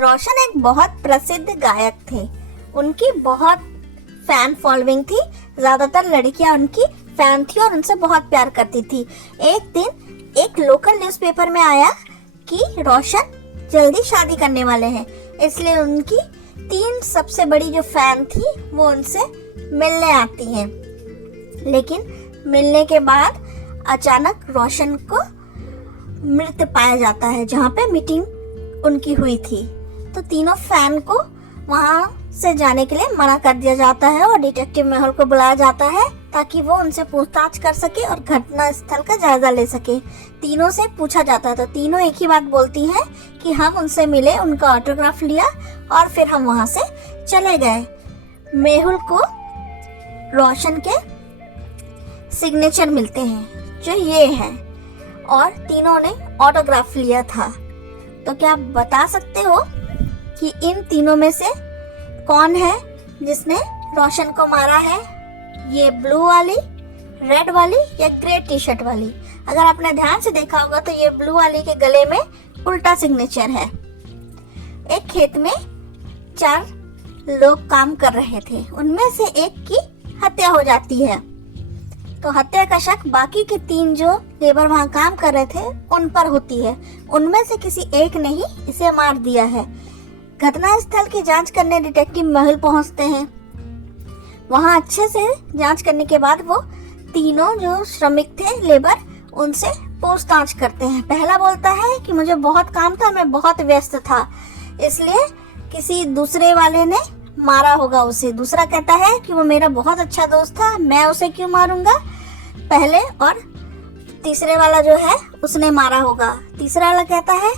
रोशन एक बहुत प्रसिद्ध गायक थे। उनकी बहुत फैन फॉलोइंग थी, ज्यादातर लड़कियां उनकी फैन थी और उनसे बहुत प्यार करती थी। एक दिन एक लोकल न्यूज़पेपर में आया कि रोशन जल्दी शादी करने वाले हैं, इसलिए उनकी 3 सबसे बड़ी जो फैन थी वो उनसे मिलने आती हैं। लेकिन मिलने के बाद अचानक रोशन को मृत पाया जाता है जहाँ पे मीटिंग उनकी हुई थी। तो तीनों फैन को वहां से जाने के लिए मना कर दिया जाता है और डिटेक्टिव मेहुल को बुलाया जाता है ताकि वो उनसे पूछताछ कर सके और घटना स्थल का जायजा ले सके। तीनों से पूछा जाता है तो तीनों एक ही बात बोलती हैं कि हम उनसे मिले, उनका ऑटोग्राफ लिया और फिर हम वहां से चले गए। मेहुल को रोशन के सिग्नेचर मिलते हैं जो ये है और तीनों ने ऑटोग्राफ लिया था। तो क्या आप बता सकते हो कि इन तीनों में से कौन है जिसने रोशन को मारा है? ये ब्लू वाली, रेड वाली या ग्रे टी शर्ट वाली? अगर आपने ध्यान से देखा होगा तो ये ब्लू वाली के गले में उल्टा सिग्नेचर है। एक खेत में 4 लोग काम कर रहे थे, उनमें से एक की हत्या हो जाती है। तो हत्या का शक बाकी के 3 जो लेबर वहां काम कर रहे थे उन पर होती है। उनमें से किसी एक ने ही इसे मार दिया है। घटना स्थल की जांच करने डिटेक्टिव मेहुल पहुंचते हैं। वहां अच्छे से जांच करने के बाद वो तीनों जो श्रमिक थे, लेबर, उनसे पूछताछ करते हैं। पहला बोलता है कि मुझे बहुत काम था, मैं बहुत व्यस्त था, इसलिए किसी दूसरे वाले ने मारा होगा उसे। दूसरा कहता है कि वो मेरा बहुत अच्छा दोस्त था, मैं उसे क्यों मारूंगा पहले, और तीसरे वाला जो है उसने मारा होगा। तीसरा वाला कहता है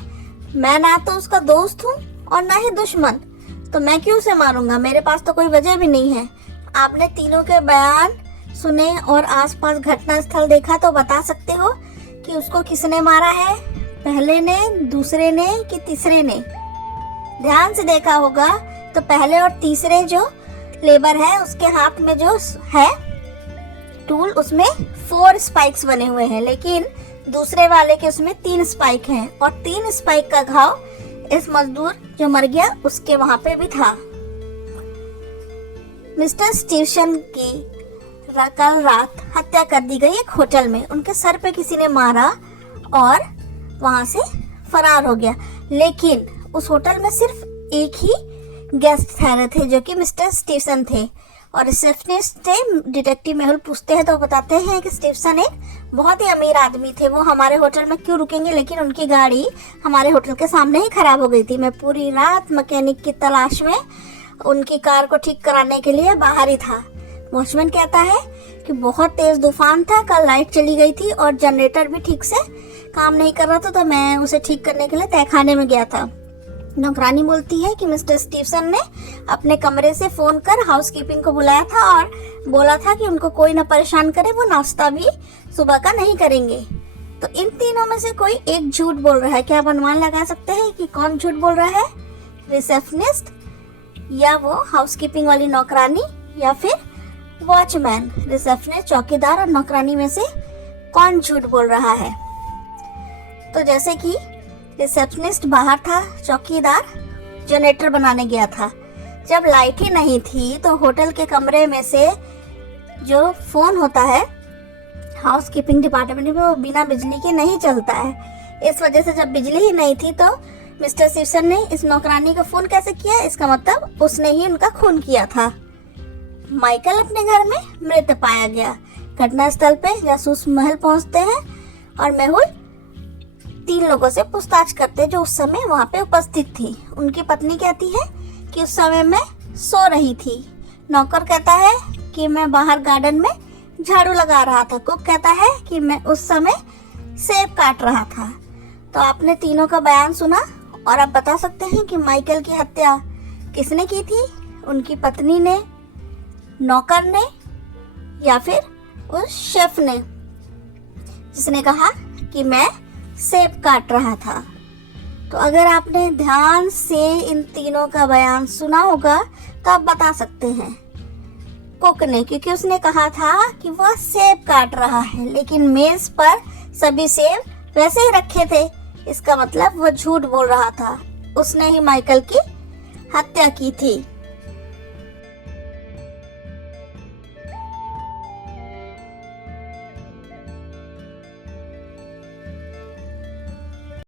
मैं ना तो उसका दोस्त हूँ और ना ही दुश्मन, तो मैं क्यों उसे मारूंगा, मेरे पास तो कोई वजह भी नहीं है। आपने तीनों के बयान सुने और आसपास घटना स्थल देखा तो बता सकते हो कि उसको किसने मारा है, पहले ने, दूसरे ने कि तीसरे ने? ध्यान से देखा होगा तो पहले और तीसरे जो लेबर है उसके हाथ में जो है टूल, उसमें 4 स्पाइक्स बने हुए हैं, लेकिन दूसरे वाले के उसमें 3 स्पाइक हैं और 3 स्पाइक का घाव इस मजदूर जो मर गया उसके वहां पे भी था। मिस्टर स्टीवसन की कल रात हत्या कर दी गई एक होटल में। उनके सर पे किसी ने मारा और वहां से फरार हो गया। लेकिन उस होटल में सिर्फ एक ही गेस्ट ठहरे थे जो कि मिस्टर स्टीवसन थे। और रिसेप्शनिस्ट से डिटेक्टिव मेहुल पूछते हैं तो बताते हैं कि स्टीवसन एक बहुत ही अमीर आदमी थे, वो हमारे होटल में क्यों रुकेंगे, लेकिन उनकी गाड़ी हमारे होटल के सामने ही खराब हो गई थी। मैं पूरी रात मैकेनिक की तलाश में उनकी कार को ठीक कराने के लिए बाहर ही था। वॉचमैन कहता है कि बहुत तेज तूफान था, कल लाइट चली गई थी और जनरेटर भी ठीक से काम नहीं कर रहा था, तो मैं उसे ठीक करने के लिए तहखाने में गया था। नौकरानी बोलती है कि मिस्टर स्टीवसन ने अपने कमरे से फोन कर हाउसकीपिंग को बुलाया था और बोला था कि उनको कोई न परेशान करे, वो नाश्ता भी सुबह का नहीं करेंगे। तो इन तीनों में से कोई एक झूठ बोल रहा है। क्या आप अनुमान लगा सकते हैं कि कौन झूठ बोल रहा है? रिसेप्शनिस्ट, या वो हाउसकीपिंग वाली नौकरानी, या फिर वॉचमैन? रिसेप्शनिस्ट, चौकीदार और नौकरानी में से कौन झूठ बोल रहा है? तो जैसे कि रिसेप्शनिस्ट बाहर था, चौकीदार जनरेटर बनाने गया था। जब लाइट ही नहीं थी तो होटल के कमरे में से जो फोन होता है हाउसकीपिंग डिपार्टमेंट में, वो बिना बिजली के नहीं चलता है। इस वजह से जब बिजली ही नहीं थी तो मिस्टर स्टीवसन ने इस नौकरानी का फोन कैसे किया? इसका मतलब उसने ही उनका खून किया था। माइकल अपने घर में मृत पाया गया। घटनास्थल पे जासूस महल पहुंचते हैं और मेहुल 3 लोगों से पूछताछ करते जो उस समय वहां पे उपस्थित थी। उनकी पत्नी कहती है कि उस समय मैं सो रही थी। नौकर कहता है कि मैं बाहर गार्डन में झाड़ू लगा रहा था। कुक कहता है कि मैं उस समय सेब काट रहा था। तो आपने तीनों का बयान सुना और आप बता सकते हैं कि माइकल की हत्या किसने की थी? उनकी पत्नी ने, नौकर ने, या फिर उस शेफ ने जिसने कहा कि मैं सेब काट रहा था? तो अगर आपने ध्यान से इन तीनों का बयान सुना होगा तो आप बता सकते हैं कुक ने, क्योंकि उसने कहा था कि वह सेब काट रहा है, लेकिन मेज पर सभी सेब वैसे ही रखे थे। इसका मतलब वह झूठ बोल रहा था। उसने ही माइकल की हत्या की थी।